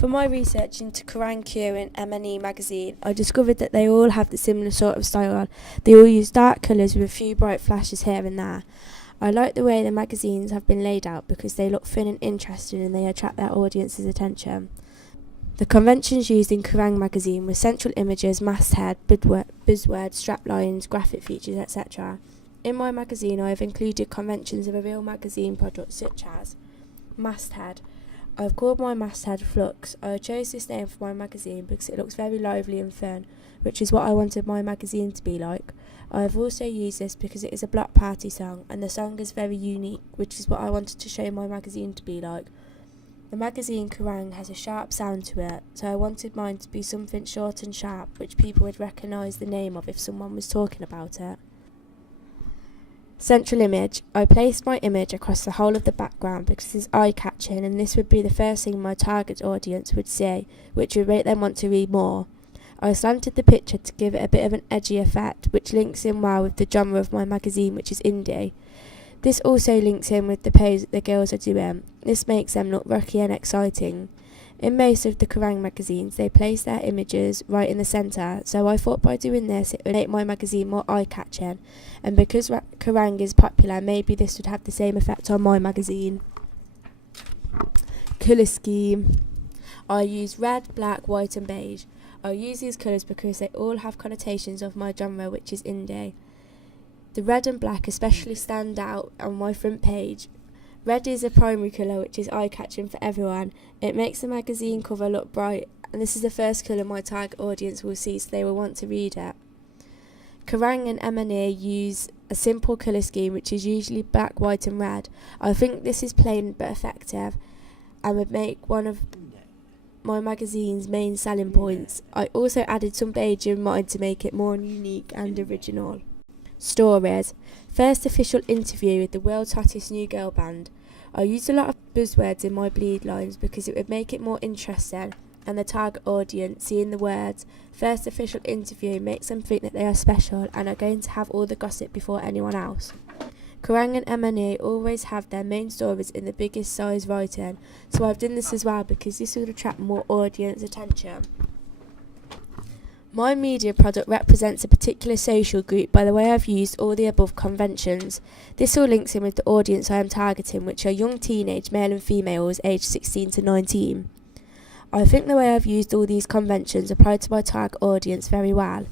For my research into Kerrang Q and M&E magazine, I discovered that they all have the similar sort of style. They all use dark colours with a few bright flashes here and there. I like the way the magazines have been laid out because they look fun and interesting and they attract their audience's attention. The conventions used in Kerrang magazine were central images, masthead, buzzwords, straplines, graphic features, etc. In my magazine, I have included conventions of a real magazine product such as masthead. I have called my masthead Flux. I chose this name for my magazine because it looks very lively and fun, which is what I wanted my magazine to be like. I have also used this because it is a block party song and the song is very unique, which is what I wanted to show my magazine to be like. The magazine Kerrang has a sharp sound to it, so I wanted mine to be something short and sharp, which people would recognise the name of if someone was talking about it. Central image. I placed my image across the whole of the background because it's eye-catching and this would be the first thing my target audience would see, which would make them want to read more. I slanted the picture to give it a bit of an edgy effect, which links in well with the genre of my magazine, which is indie. This also links in with the pose that the girls are doing. This makes them look rocky and exciting. In most of the Kerrang magazines, they place their images right in the centre, so I thought by doing this it would make my magazine more eye-catching, and because Kerrang is popular, maybe this would have the same effect on my magazine. Colour scheme. I use red, black, white and beige. I use these colours because they all have connotations of my genre, which is indie. The red and black especially stand out on my front page. Red is a primary colour which is eye-catching for everyone. It makes the magazine cover look bright, and this is the first colour my target audience will see, so they will want to read it. Kerrang and M&E use a simple colour scheme which is usually black, white and red. I think this is plain but effective and would make one of my magazine's main selling points. I also added some beige in mine to make it more unique and original. Stories. First official interview with the world's hottest new girl band. I used a lot of buzzwords in my bleed lines because it would make it more interesting, and the target audience seeing the words first official interview makes them think that they are special and are going to have all the gossip before anyone else. Kerrang and M&E always have their main stories in the biggest size writing, so I've done this as well because this would attract more audience attention. My media product represents a particular social group by the way I've used all the above conventions. This all links in with the audience I am targeting, which are young teenage male and females aged 16 to 19. I think the way I've used all these conventions apply to my target audience very well.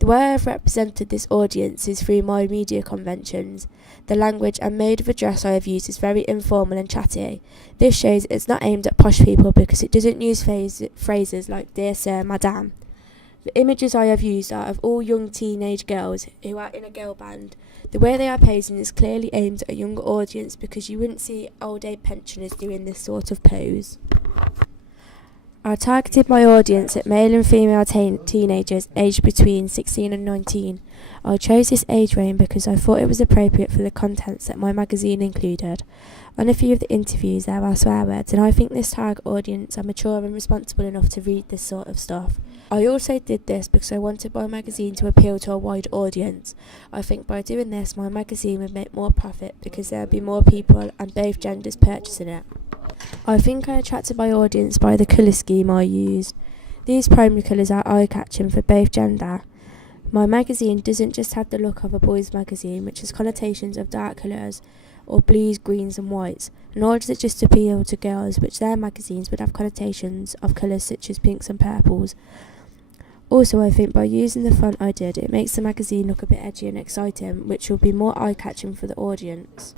The way I have represented this audience is through my media conventions. The language and mode of address I have used is very informal and chatty. This shows it's not aimed at posh people because it doesn't use phrases like dear sir, madam. The images I have used are of all young teenage girls who are in a girl band. The way they are posing is clearly aimed at a younger audience because you wouldn't see old age pensioners doing this sort of pose. I targeted my audience at male and female teenagers aged between 16 and 19. I chose this age range because I thought it was appropriate for the contents that my magazine included. On a few of the interviews there are swear words, and I think this target audience are mature and responsible enough to read this sort of stuff. I also did this because I wanted my magazine to appeal to a wide audience. I think by doing this my magazine would make more profit because there would be more people and both genders purchasing it. I think I attracted my audience by the colour scheme I used. These primary colours are eye-catching for both gender. My magazine doesn't just have the look of a boys' magazine, which has connotations of dark colours, or blues, greens and whites, nor does it just appeal to girls, which their magazines would have connotations of colours such as pinks and purples. Also, I think by using the font I did, it makes the magazine look a bit edgy and exciting, which will be more eye-catching for the audience.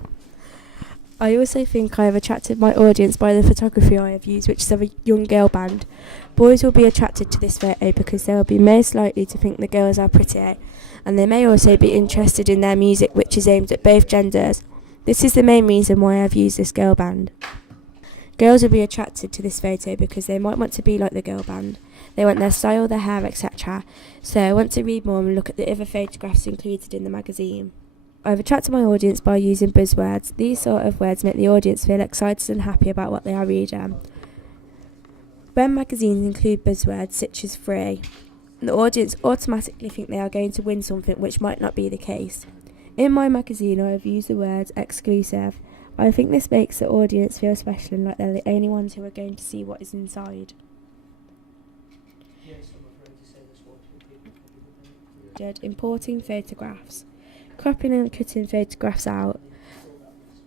I also think I have attracted my audience by the photography I have used, which is of a young girl band. Boys will be attracted to this photo because they will be most likely to think the girls are pretty, and they may also be interested in their music, which is aimed at both genders. This is the main reason why I have used this girl band. Girls will be attracted to this photo because they might want to be like the girl band. They want their style, their hair, etc. So I want to read more and look at the other photographs included in the magazine. I've attracted my audience by using buzzwords. These sort of words make the audience feel excited and happy about what they are reading. When magazines include buzzwords such as free, the audience automatically think they are going to win something, which might not be the case. In my magazine I have used the words exclusive. I think this makes the audience feel special and like they're the only ones who are going to see what is inside. Importing photographs. Cropping and cutting photographs out.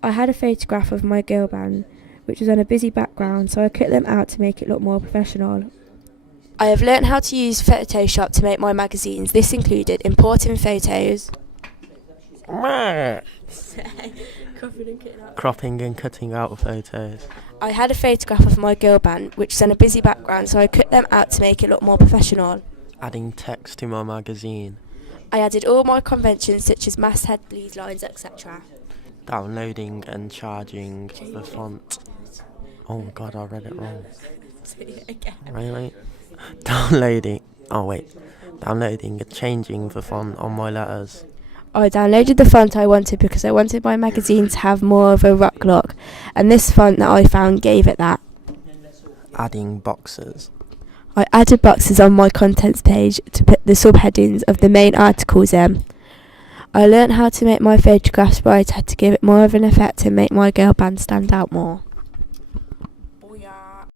I had a photograph of my girl band, which was on a busy background, so I cut them out to make it look more professional. I have learnt how to use Photoshop to make my magazines. This included importing photos. Cropping and cutting out photos. I had a photograph of my girl band, which was on a busy background, so I cut them out to make it look more professional. Adding text to my magazine. I added all my conventions such as masthead, bleed lines, etc. Downloading and charging the font. Oh god, I read it wrong. Really? Downloading and changing the font on my letters. I downloaded the font I wanted because I wanted my magazine to have more of a rock look, and this font that I found gave it that. Adding boxes. I added boxes on my contents page to put the subheadings of the main articles in. I learnt how to make my photographs brighter to give it more of an effect and make my girl band stand out more.